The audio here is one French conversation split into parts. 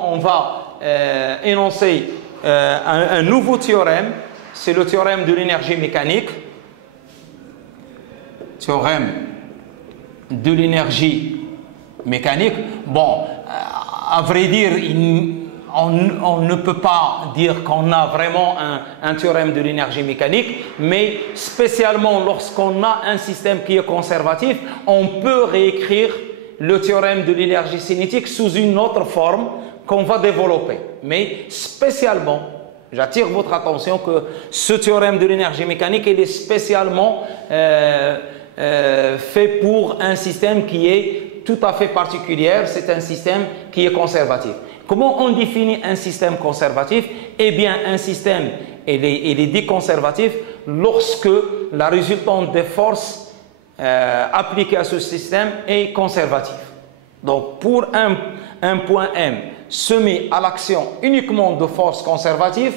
On va énoncer un nouveau théorème, c'est le théorème de l'énergie mécanique. Théorème de l'énergie mécanique. Bon, à vrai dire, on ne peut pas dire qu'on a vraiment un théorème de l'énergie mécanique, mais spécialement lorsqu'on a un système qui est conservatif, on peut réécrire le théorème de l'énergie cinétique sous une autre forme qu'on va développer. Mais spécialement, j'attire votre attention que ce théorème de l'énergie mécanique, il est spécialement fait pour un système qui est tout à fait particulier, c'est un système qui est conservatif. Comment on définit un système conservatif? Eh bien, un système, il est dit conservatif lorsque la résultante des forces appliquées à ce système est conservative. Donc, pour un point M soumis à l'action uniquement de forces conservatives,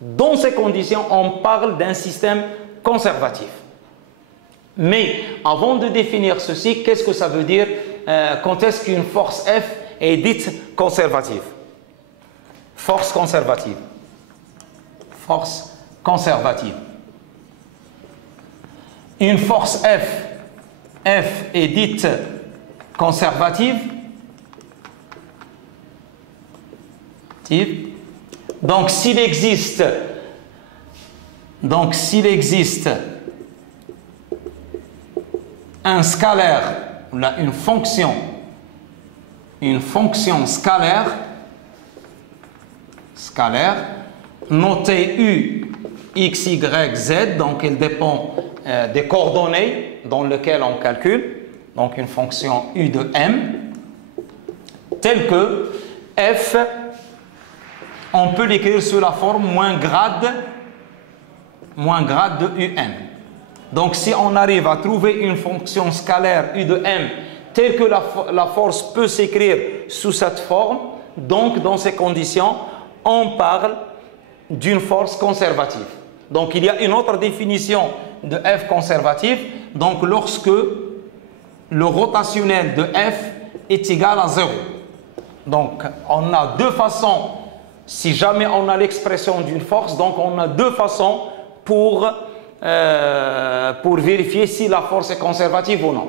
dans ces conditions, on parle d'un système conservatif. Mais avant de définir ceci, qu'est-ce que ça veut dire? Quand est-ce qu'une force F est dite conservative? Force conservative. Force conservative. Une force F est dite conservative. Donc s'il existe un scalaire, une fonction scalaire notée U, X, Y, Z, donc elle dépend des coordonnées dans lesquelles on calcule, donc une fonction U de M, telle que F, on peut l'écrire sous la forme moins grade de UN. Donc si on arrive à trouver une fonction scalaire U de M telle que la force peut s'écrire sous cette forme, donc dans ces conditions, on parle d'une force conservative. Donc il y a une autre définition de F conservative, donc lorsque le rotationnel de F est égal à 0. Donc on a deux façons, si jamais on a l'expression d'une force, donc on a deux façons pour vérifier si la force est conservative ou non.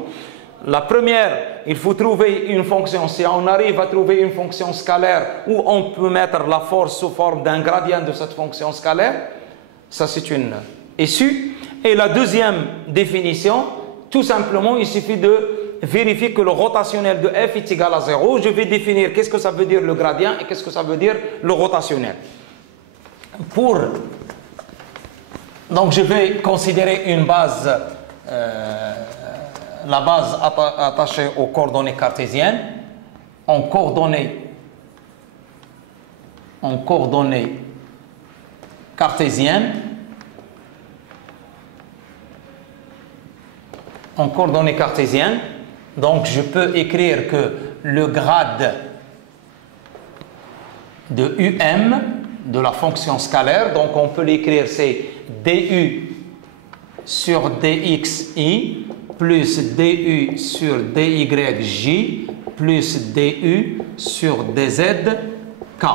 La première, il faut trouver une fonction. Si on arrive à trouver une fonction scalaire où on peut mettre la force sous forme d'un gradient de cette fonction scalaire, ça c'est une issue. Et la deuxième définition, tout simplement, il suffit de vérifier que le rotationnel de F est égal à 0. Je vais définir qu'est-ce que ça veut dire le gradient et qu'est-ce que ça veut dire le rotationnel. Donc je vais considérer une base, la base attachée aux coordonnées cartésiennes, en coordonnées cartésiennes. Donc je peux écrire que le grade de UM, de la fonction scalaire, donc on peut l'écrire, c'est du sur dxi plus du sur dyj plus du sur dzk.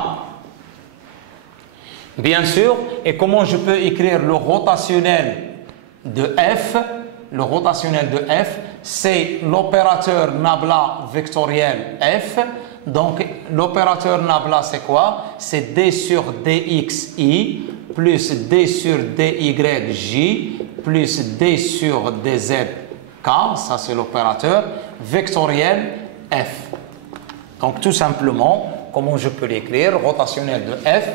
Bien sûr, et comment je peux écrire le rotationnel de F? Le rotationnel de F, c'est l'opérateur Nabla vectoriel F. Donc, l'opérateur Nabla, c'est quoi? C'est d sur dxi plus d sur dyj plus d sur dzk. Ça, c'est l'opérateur vectoriel F. Donc, tout simplement, comment je peux l'écrire? Rotationnel de F.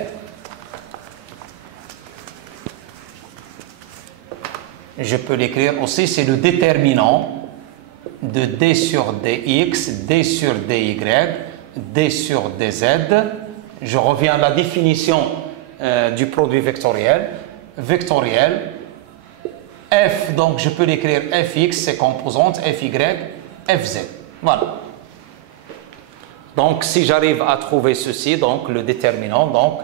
Je peux l'écrire aussi, c'est le déterminant de d sur dx, d sur dy, d sur dz. Je reviens à la définition du produit vectoriel. F, donc je peux l'écrire fx, ses composantes, fy, fz. Voilà. Donc si j'arrive à trouver ceci, donc le déterminant, donc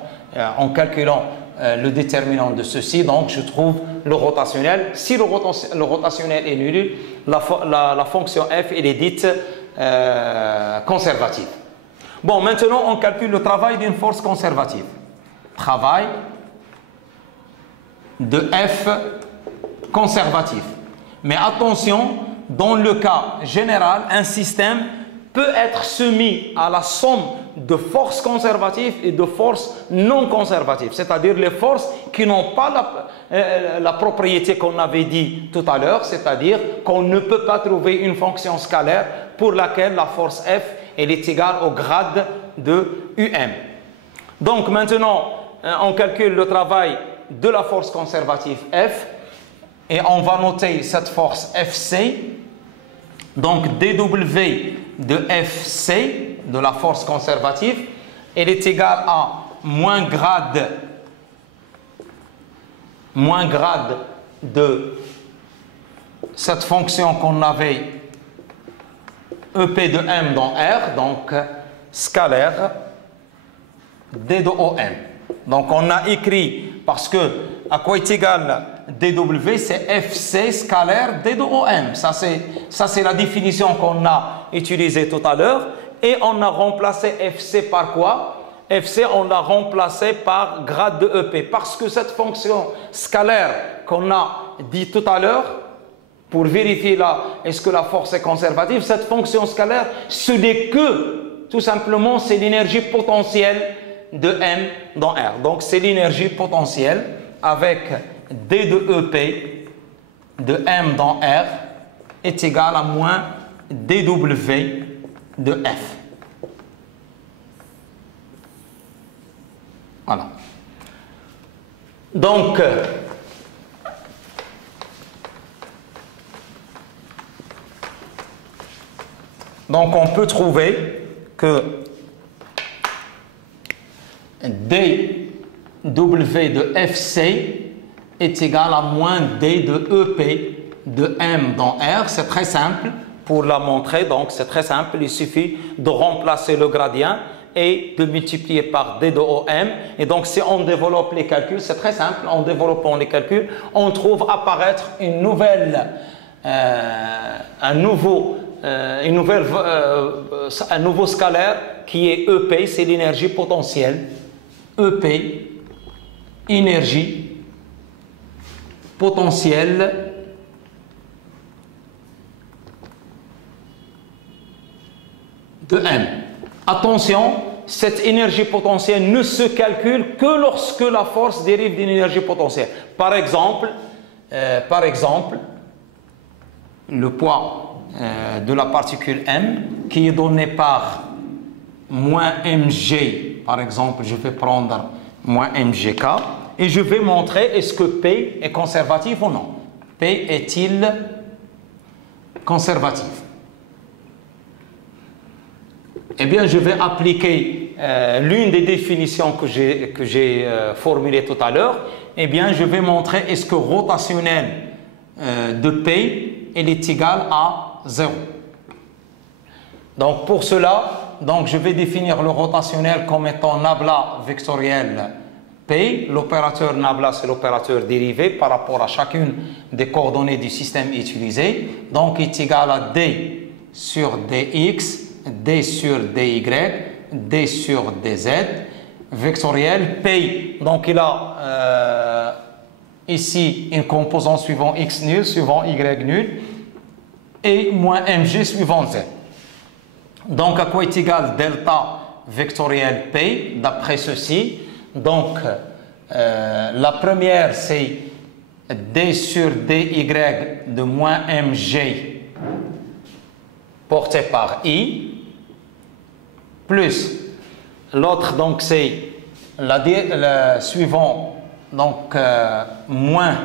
en calculant le déterminant de ceci, donc je trouve le rotationnel. Si le rotationnel est nul, la fonction f elle est dite conservative. Bon, maintenant, on calcule le travail d'une force conservative. Travail de F conservatif. Mais attention, dans le cas général, un système peut être soumis à la somme de forces conservatives et de forces non conservatives, c'est-à-dire les forces qui n'ont pas la propriété qu'on avait dit tout à l'heure, c'est-à-dire qu'on ne peut pas trouver une fonction scalaire pour laquelle la force F elle est égale au grade de UM. Donc maintenant, on calcule le travail de la force conservative F et on va noter cette force FC. Donc dW de FC, de la force conservative, elle est égale à moins grade de cette fonction qu'on avait EP de M dans R, donc scalaire D de OM. Donc on a écrit, parce que à quoi est égal dW, c'est FC scalaire D de OM. Ça c'est la définition qu'on a utilisée tout à l'heure. Et on a remplacé FC par quoi? FC, on l'a remplacé par grade de EP. Parce que cette fonction scalaire qu'on a dit tout à l'heure, pour vérifier là, est-ce que la force est conservative, cette fonction scalaire, ce n'est que, tout simplement, c'est l'énergie potentielle de M dans R. Donc c'est l'énergie potentielle avec D de EP de M dans R est égal à moins dW de F. Voilà. Donc, on peut trouver que dW de FC est égal à moins D de EP de M dans R. C'est très simple pour la montrer. Donc, c'est très simple. Il suffit de remplacer le gradient et de multiplier par D de OM. Et donc, si on développe les calculs, c'est très simple. En développant les calculs, on trouve apparaître un nouveau scalaire qui est EP, c'est l'énergie potentielle. EP, énergie potentielle de M. Attention, cette énergie potentielle ne se calcule que lorsque la force dérive d'une énergie potentielle. Par exemple, le poids de la particule M qui est donné par moins mg, par exemple, je vais prendre moins mgk et je vais montrer est-ce que P est conservatif ou non. P est-il conservatif? Eh bien, je vais appliquer l'une des définitions que j'ai formulées tout à l'heure. Eh bien, je vais montrer est-ce que rotationnel de P elle est égal à 0. Donc, pour cela, je vais définir le rotationnel comme étant nabla vectoriel P. L'opérateur nabla, c'est l'opérateur dérivé par rapport à chacune des coordonnées du système utilisé. Donc, il est égal à D sur dx, D sur dy, D sur dz, vectoriel P. Donc, il a ici une composante suivant x nul, suivant y nul, et moins mg suivant z. Donc, à quoi est égal delta vectoriel P d'après ceci? Donc, la première, c'est D sur dy de moins mg porté par I, plus l'autre, donc c'est la suivant, donc moins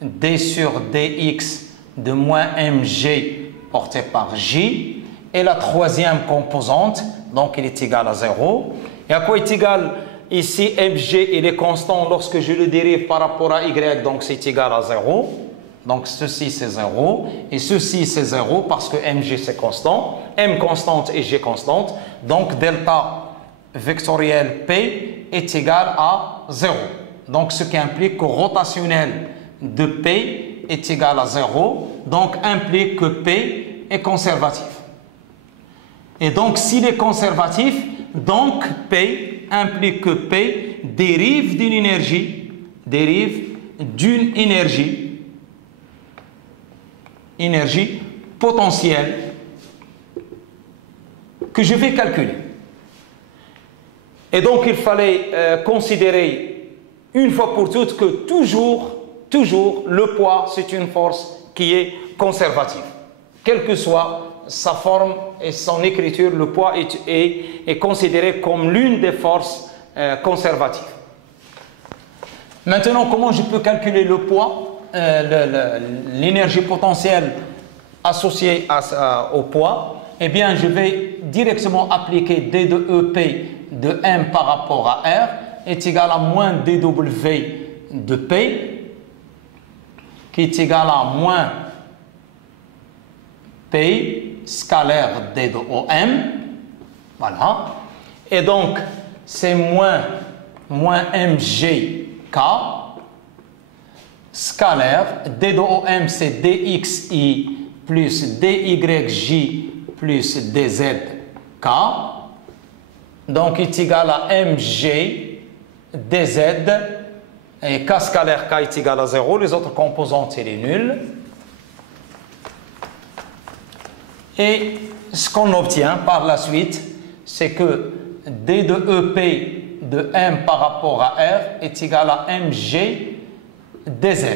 D sur dx de moins mg porté par J. Et la troisième composante, donc il est égal à 0. Et à quoi est égal ici mg, il est constant lorsque je le dérive par rapport à y, donc c'est égal à 0. Donc ceci c'est 0 et ceci c'est 0 parce que mg c'est constant, m constante et g constante. Donc delta vectoriel P est égal à 0. Donc ce qui implique que rotationnel de P est égal à 0, donc implique que P est conservatif. Et donc, s'il est conservatif, donc P implique que P dérive d'une énergie potentielle que je vais calculer. Et donc, il fallait considérer une fois pour toutes que toujours, le poids, c'est une force qui est conservative. Quelle que soit sa forme et son écriture, le poids est considéré comme l'une des forces conservatives. Maintenant, comment je peux calculer le poids, l'énergie potentielle associée au poids? Eh bien, je vais directement appliquer D de EP de M par rapport à R est égal à moins dW de P, qui est égal à moins P scalaire D de OM. Voilà. Et donc, c'est moins mgk scalaire. D de OM, c'est dxi plus dyj plus dzk. Donc, est égal à mg dz. Et k scalaire k est égal à 0. Les autres composantes, il est nul. Et ce qu'on obtient par la suite, c'est que D de EP de M par rapport à R est égal à mg dz.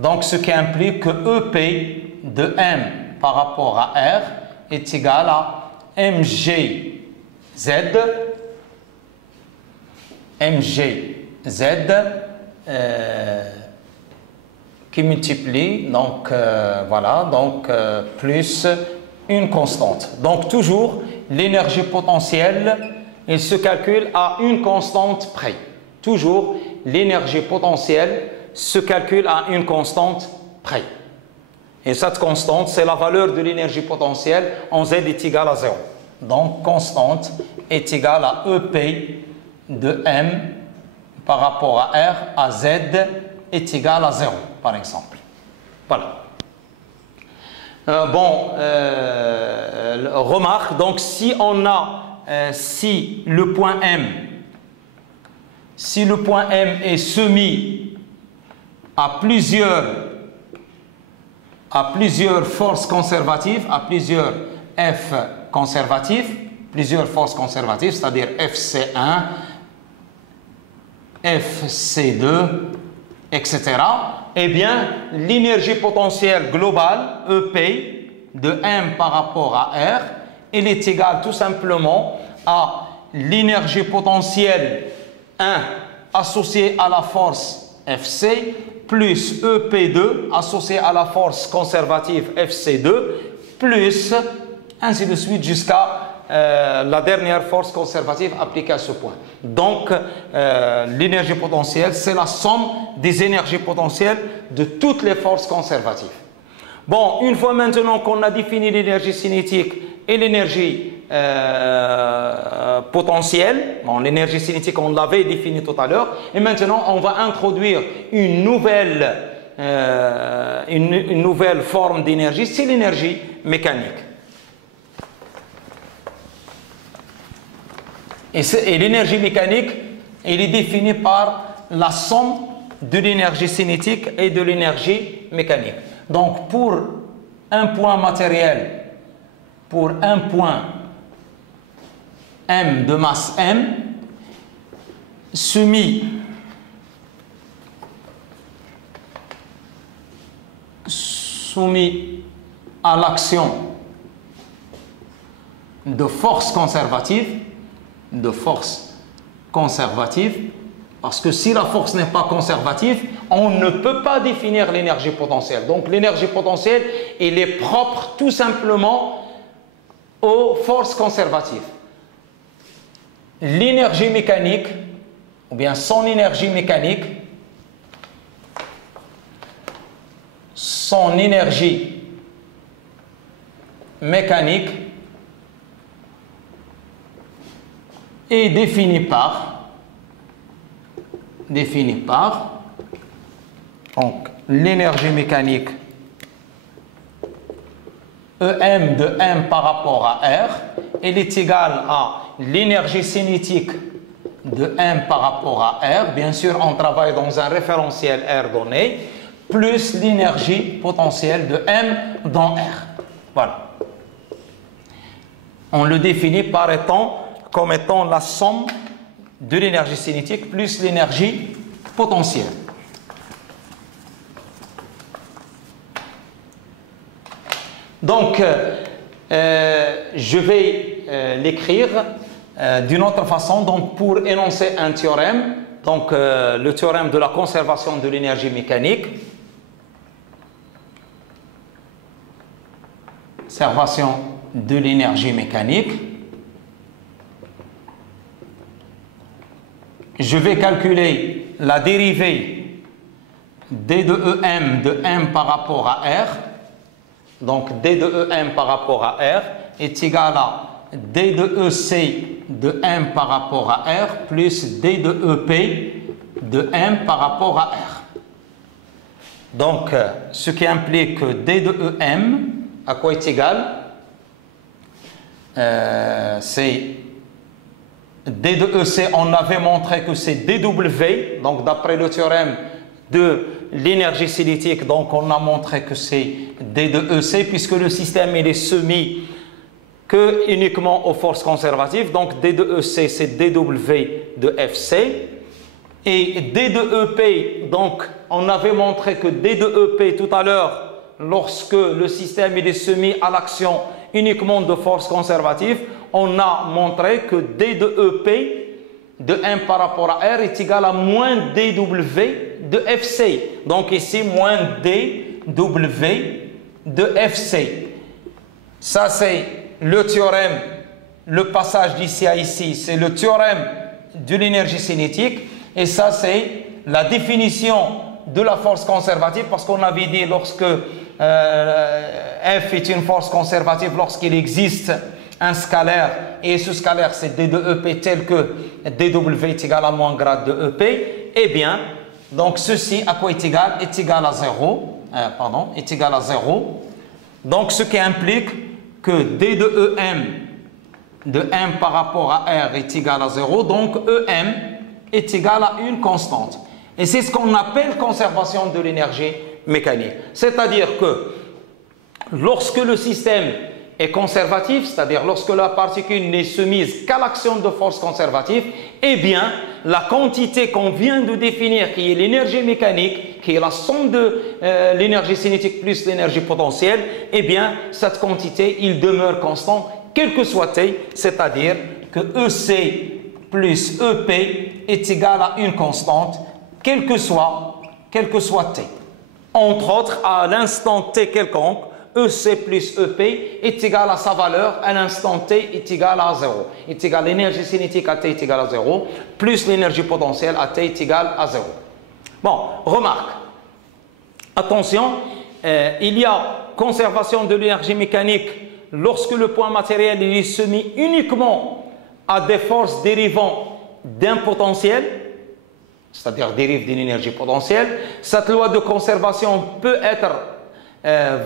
Donc, ce qui implique que EP de M par rapport à R est égal à mg z qui multiplie, donc voilà, donc plus une constante. Donc toujours l'énergie potentielle, elle se calcule à une constante près. Toujours l'énergie potentielle se calcule à une constante près. Et cette constante, c'est la valeur de l'énergie potentielle en Z est égale à 0. Donc constante est égale à EP de M par rapport à R à Z est égal à 0, par exemple. Voilà. Remarque, donc si on a, si le point M est soumis à plusieurs forces conservatives, à plusieurs F conservatifs, plusieurs forces conservatives, c'est-à-dire FC1, FC2, etc., eh bien, l'énergie potentielle globale, EP, de M par rapport à R, elle est égale tout simplement à l'énergie potentielle 1 associée à la force FC, plus EP2 associée à la force conservative FC2, plus ainsi de suite jusqu'à la dernière force conservative appliquée à ce point. Donc, l'énergie potentielle, c'est la somme des énergies potentielles de toutes les forces conservatives. Bon, une fois maintenant qu'on a défini l'énergie cinétique et l'énergie potentielle, bon, l'énergie cinétique, on l'avait définie tout à l'heure, et maintenant, on va introduire une nouvelle forme d'énergie, c'est l'énergie mécanique. Et l'énergie mécanique, elle est définie par la somme de l'énergie cinétique et de l'énergie mécanique. Donc, pour un point matériel, pour un point M de masse M, soumis à l'action de force conservative, parce que si la force n'est pas conservative, on ne peut pas définir l'énergie potentielle. Donc l'énergie potentielle, elle est propre tout simplement aux forces conservatives. L'énergie mécanique, ou bien son énergie mécanique, est définie par donc l'énergie mécanique EM de M par rapport à R elle est égale à l'énergie cinétique de M par rapport à R. Bien sûr, on travaille dans un référentiel R donné, plus l'énergie potentielle de M dans R. Voilà. On le définit comme étant la somme de l'énergie cinétique plus l'énergie potentielle. Donc, je vais l'écrire d'une autre façon. Donc, pour énoncer un théorème, donc le théorème de la conservation de l'énergie mécanique, conservation de l'énergie mécanique, je vais calculer la dérivée d de EM de M par rapport à R. Donc, d de EM par rapport à R est égal à d de EC de M par rapport à R plus d de EP de M par rapport à R. Donc, ce qui implique que d de EM, à quoi est égal? C'est d de EC, on avait montré que c'est dW, donc d'après le théorème de l'énergie cinétique, donc on a montré que c'est d de EC, puisque le système il est soumis que uniquement aux forces conservatives, donc d de EC c'est dW de FC, et d de EP, donc on avait montré que d de EP tout à l'heure, lorsque le système il est soumis à l'action uniquement de forces conservatives, on a montré que d de EP de M par rapport à R est égal à moins dW de FC. Donc ici, moins dW de FC. Ça, c'est le théorème, le passage d'ici à ici, c'est le théorème de l'énergie cinétique. Et ça, c'est la définition de la force conservative, parce qu'on avait dit lorsque F est une force conservative, lorsqu'il existe un scalaire, et ce scalaire c'est d de EP tel que dW est égal à moins grade de EP, eh bien, donc ceci à quoi est égal? Est égal à 0, est égal à 0. Donc ce qui implique que d de EM de M par rapport à R est égal à 0, donc EM est égal à une constante. Et c'est ce qu'on appelle conservation de l'énergie mécanique. C'est-à-dire que lorsque le système est conservatif, c'est-à-dire lorsque la particule n'est soumise qu'à l'action de force conservative, eh bien, la quantité qu'on vient de définir, qui est l'énergie mécanique, qui est la somme de l'énergie cinétique plus l'énergie potentielle, eh bien, cette quantité, il demeure constant, quel que soit T, c'est-à-dire que EC plus EP est égal à une constante, quel que soit T. Entre autres, à l'instant T quelconque, EC plus EP est égal à sa valeur à l'instant T est égal à 0. Est égal à l'énergie cinétique à T est égal à 0, plus l'énergie potentielle à T est égal à 0. Bon, remarque. Attention, il y a conservation de l'énergie mécanique lorsque le point matériel est soumis uniquement à des forces dérivant d'un potentiel, c'est-à-dire dérive d'une énergie potentielle. Cette loi de conservation peut être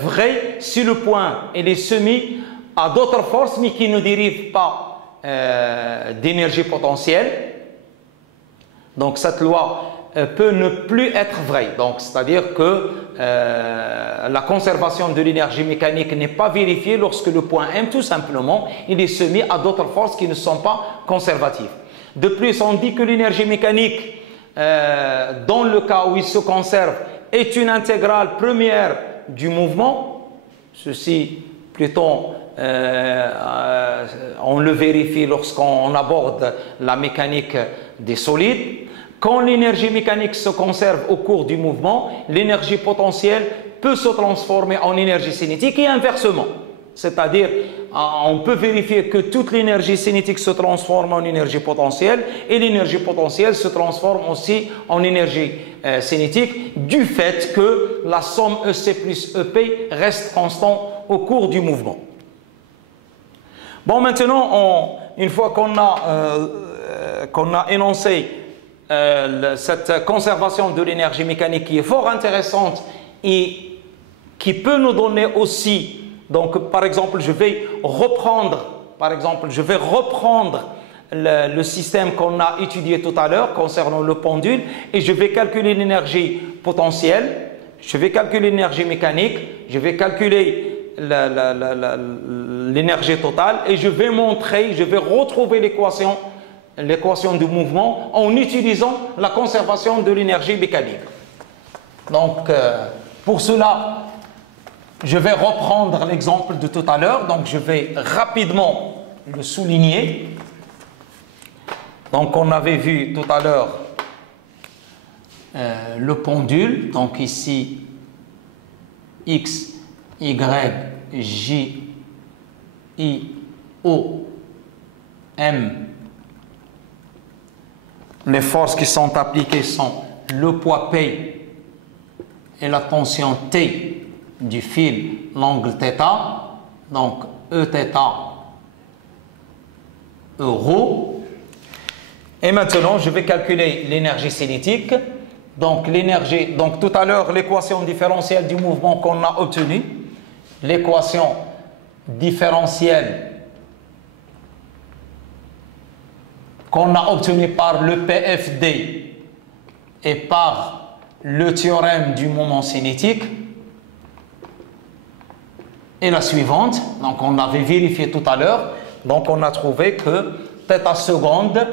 vrai si le point est soumis à d'autres forces mais qui ne dérivent pas d'énergie potentielle. Donc cette loi peut ne plus être vraie. Donc c'est-à-dire que la conservation de l'énergie mécanique n'est pas vérifiée lorsque le point M tout simplement il est soumis à d'autres forces qui ne sont pas conservatives. De plus, on dit que l'énergie mécanique dans le cas où il se conserve est une intégrale première du mouvement. Ceci, plutôt, on le vérifie lorsqu'on aborde la mécanique des solides. Quand l'énergie mécanique se conserve au cours du mouvement, l'énergie potentielle peut se transformer en énergie cinétique et inversement. C'est-à-dire, on peut vérifier que toute l'énergie cinétique se transforme en énergie potentielle et l'énergie potentielle se transforme aussi en énergie cinétique du fait que la somme EC plus EP reste constante au cours du mouvement. Bon, maintenant, une fois qu'on a énoncé cette conservation de l'énergie mécanique qui est fort intéressante et qui peut nous donner aussi, donc par exemple, je vais reprendre par exemple, je vais reprendre le système qu'on a étudié tout à l'heure concernant le pendule et je vais calculer l'énergie potentielle, je vais calculer l'énergie mécanique, je vais calculer l'énergie totale et je vais montrer, je vais retrouver l'équation du mouvement en utilisant la conservation de l'énergie mécanique. Donc, pour cela, je vais reprendre l'exemple de tout à l'heure. Donc, je vais rapidement le souligner. Donc, on avait vu tout à l'heure le pendule. Donc, ici, X, Y, J, I, O, M. Les forces qui sont appliquées sont le poids P et la tension T du fil, l'angle θ, donc Eθ euro. Et maintenant, je vais calculer l'énergie cinétique. Donc, tout à l'heure, l'équation différentielle du mouvement qu'on a obtenue, l'équation différentielle qu'on a obtenue par le PFD et par le théorème du moment cinétique est la suivante. Donc, on avait vérifié tout à l'heure. Donc, on a trouvé que θ seconde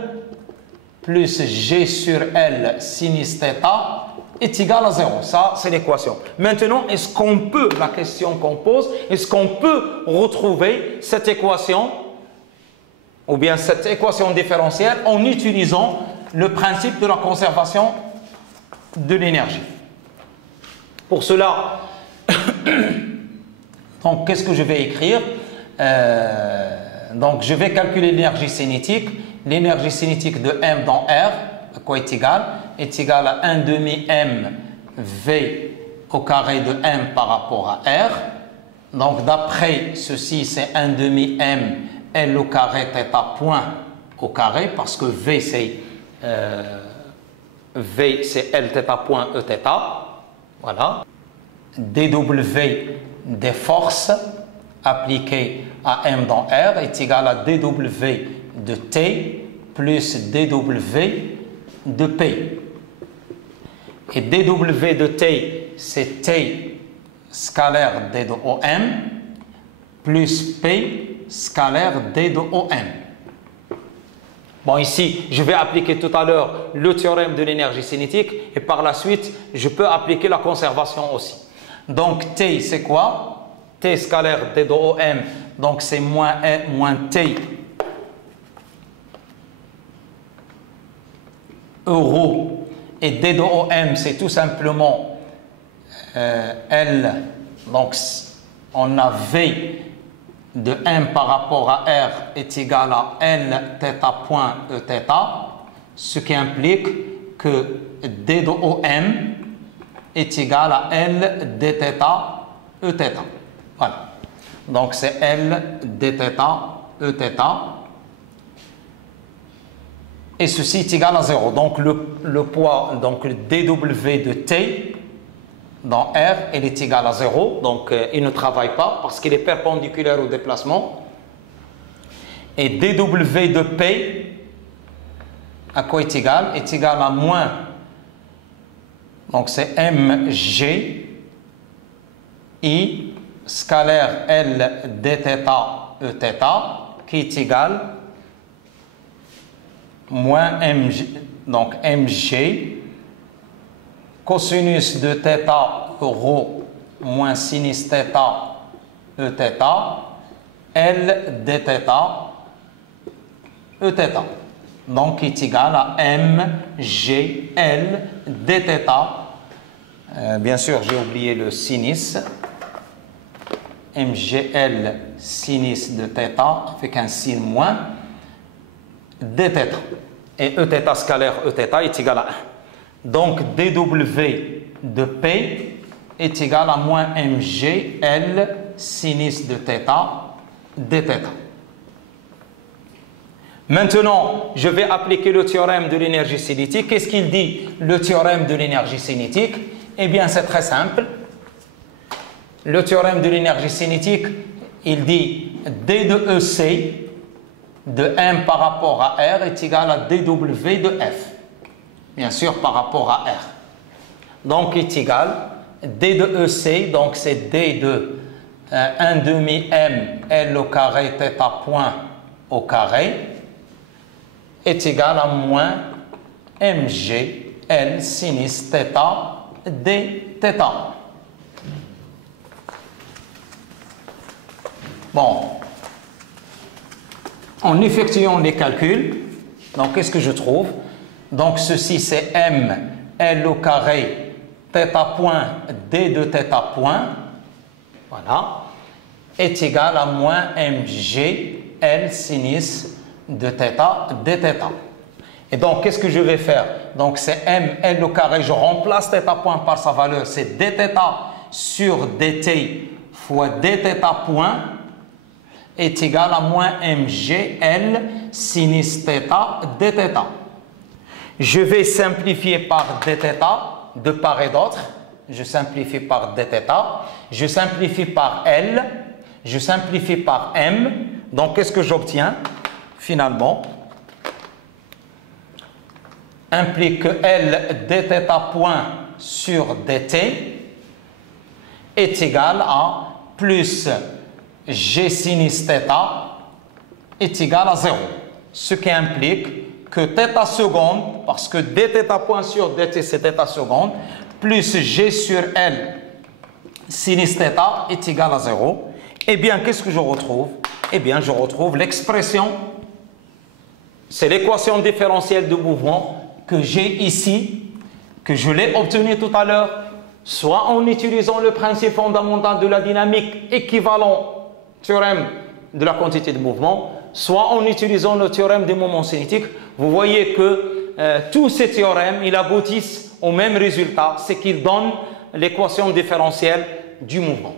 plus G sur L sinus θ est égal à 0. Ça, c'est l'équation. Maintenant, est-ce qu'on peut, la question qu'on pose, est-ce qu'on peut retrouver cette équation ou bien cette équation différentielle en utilisant le principe de la conservation de l'énergie? Pour cela, donc, qu'est-ce que je vais écrire? Donc, je vais calculer l'énergie cinétique. L'énergie cinétique de M dans R, à quoi est égal? Est égal à 1 demi M V au carré de M par rapport à R. Donc, d'après ceci, c'est 1 demi M L au carré θ point au carré, parce que V, c'est L θ point E θ. Voilà. dW des forces appliquées à M dans R est égal à dW de T plus dW de P. Et dW de T, c'est T scalaire d de OM plus P scalaire d de OM. Bon, ici, je vais appliquer tout à l'heure le théorème de l'énergie cinétique et par la suite, je peux appliquer la conservation aussi. Donc, T, c'est quoi? T scalaire d de OM, donc c'est moins T euro. Et d de OM, c'est tout simplement L. Donc, on a V de M par rapport à R est égal à L θ point E θ, ce qui implique que d de OM est égal à L dθ E θ. Voilà. Donc, c'est L dθ E θ. Et ceci est égal à 0. Donc, le poids, donc le dW de T dans R, il est égal à 0. Donc, il ne travaille pas parce qu'il est perpendiculaire au déplacement. Et dW de P, à quoi est égal? Est égal à moins, donc c'est mg I scalaire L dθ E θ, qui est égal moins mg, donc mg cosinus de θ rho moins sinus θ E θ L dθ E θ, donc est égal à mg L dθ. Bien sûr, j'ai oublié le sinus. mgl sinus de θ avec un signe moins dθ. Et Eθ scalaire Eθ est égal à 1. Donc, dW de P est égal à moins mg L sinus de θ dθ. Maintenant, je vais appliquer le théorème de l'énergie cinétique. Qu'est-ce qu'il dit, le théorème de l'énergie cinétique? Eh bien, c'est très simple. Le théorème de l'énergie cinétique, il dit D de EC de M par rapport à R est égal à dW de F. Bien sûr, par rapport à R. Donc, est égal D de EC, donc c'est D de 1 demi M L au carré θ point au carré, est égal à moins mg L sinus θ dθ. Bon, en effectuant les calculs, donc qu'est-ce que je trouve? Donc ceci c'est m L au carré θ point d de θ point, voilà, est égal à moins mg L sinus de θ dθ. Et donc qu'est-ce que je vais faire? Donc c'est m L au carré, je remplace θ point par sa valeur, c'est dθ sur dt fois dθ point est égal à moins mg L sinus θ dθ. Je vais simplifier par dθ de part et d'autre. Je simplifie par dθ. Je simplifie par L. Je simplifie par M. Donc, qu'est-ce que j'obtiens finalement? Implique que L dθ point sur dt est égal à plus G sinus θ est égal à 0. Ce qui implique que θ seconde, parce que dθ point sur dt c'est θ seconde, plus G sur L sinus θ est égal à 0. Eh bien, qu'est-ce que je retrouve? Eh bien, je retrouve l'expression, c'est l'équation différentielle de mouvement que j'ai ici, que je l'ai obtenue tout à l'heure, soit en utilisant le principe fondamental de la dynamique équivalent théorème de la quantité de mouvement, soit en utilisant le théorème des moments cinétiques. Vous voyez que tous ces théorèmes, ils aboutissent au même résultat, c'est qu'ils donnent l'équation différentielle du mouvement.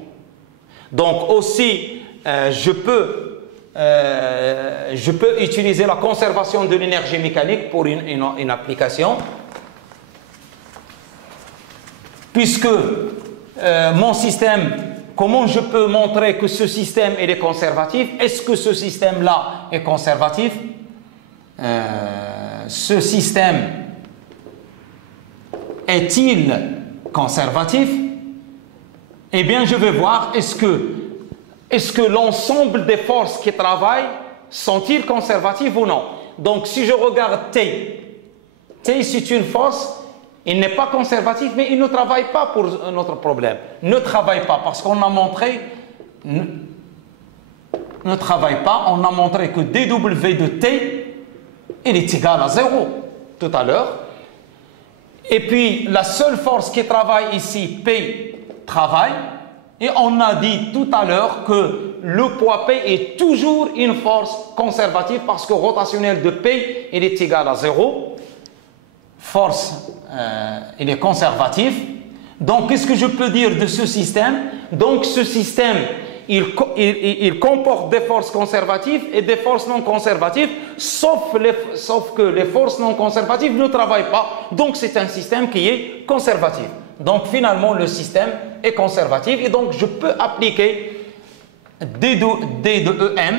Donc aussi, je peux utiliser la conservation de l'énergie mécanique pour une application, puisque mon système, comment je peux montrer que ce système il est conservatif? Est-ce que ce système-là est conservatif? Ce système est-il conservatif? Eh bien, je vais voir, est-ce que l'ensemble des forces qui travaillent sont-ils conservatives ou non? Donc, si je regarde T, c'est une force, il n'est pas conservatif, mais il ne travaille pas pour notre problème. Ne travaille pas, parce qu'on a montré, ne travaille pas, on a montré que dW de T, il est égal à 0 tout à l'heure. Et puis, la seule force qui travaille ici, P, travaille. Et on a dit tout à l'heure que le poids P est toujours une force conservative parce que rotationnel de P, il est égal à 0. Force, il est conservatif. Donc, qu'est-ce que je peux dire de ce système? Donc, ce système, il comporte des forces conservatives et des forces non conservatives, sauf que les forces non conservatives ne travaillent pas. Donc, c'est un système qui est conservatif. Donc, finalement, le système est conservatif et donc, je peux appliquer D de EM.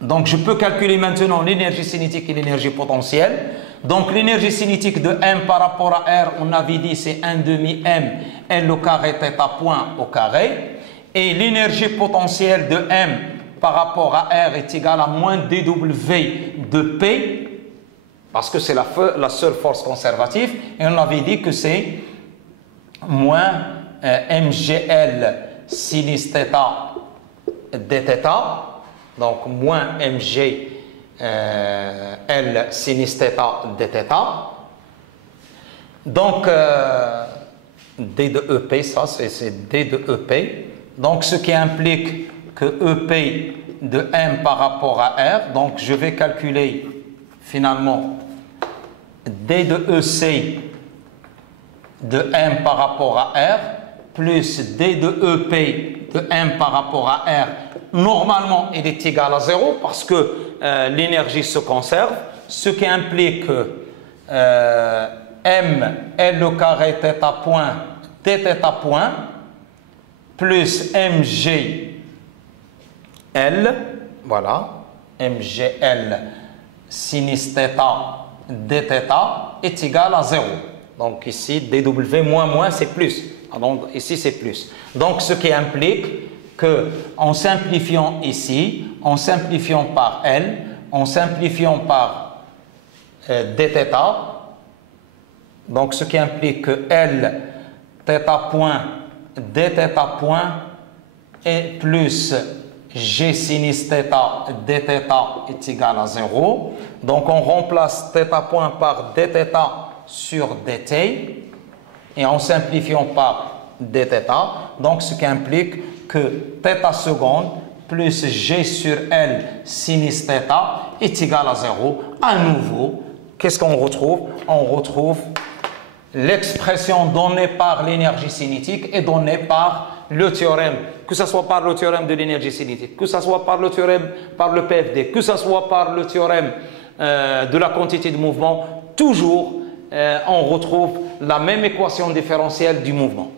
Donc, je peux calculer maintenant l'énergie cinétique et l'énergie potentielle. Donc, l'énergie cinétique de M par rapport à R, on avait dit, c'est 1 demi M, L au carré, θ point au carré. Et l'énergie potentielle de M par rapport à R est égale à moins dW de P, parce que c'est la seule force conservative. Et on avait dit que c'est moins MGL sinus θ dθ. Donc, moins mg L sinus θ dθ. Donc, D de EP, ça c'est D de EP. Donc, ce qui implique que EP de M par rapport à R. Donc, je vais calculer finalement D de EC de M par rapport à R plus D de EP de M par rapport à R. Normalement, il est égal à 0 parce que l'énergie se conserve, ce qui implique M L au carré θ point dθ point plus mg L, voilà, MGL sinus θ dθ est égal à 0. Donc ici, dW moins c'est plus. Donc ici, c'est plus. Donc ce qui implique que en simplifiant ici, en simplifiant par L, en simplifiant par dθ, donc ce qui implique que L, θ point, dθ point et plus G sinus θ dθ est égal à 0. Donc on remplace θ point par dθ sur dt et en simplifiant par dθ. Donc ce qui implique que θ seconde plus G sur L sinus θ est égal à 0. À nouveau, qu'est-ce qu'on retrouve? On retrouve l'expression donnée par l'énergie cinétique et donnée par le théorème, que ce soit par le théorème de l'énergie cinétique, que ce soit par le théorème, par le PFD, que ce soit par le théorème de la quantité de mouvement, toujours on retrouve la même équation différentielle du mouvement.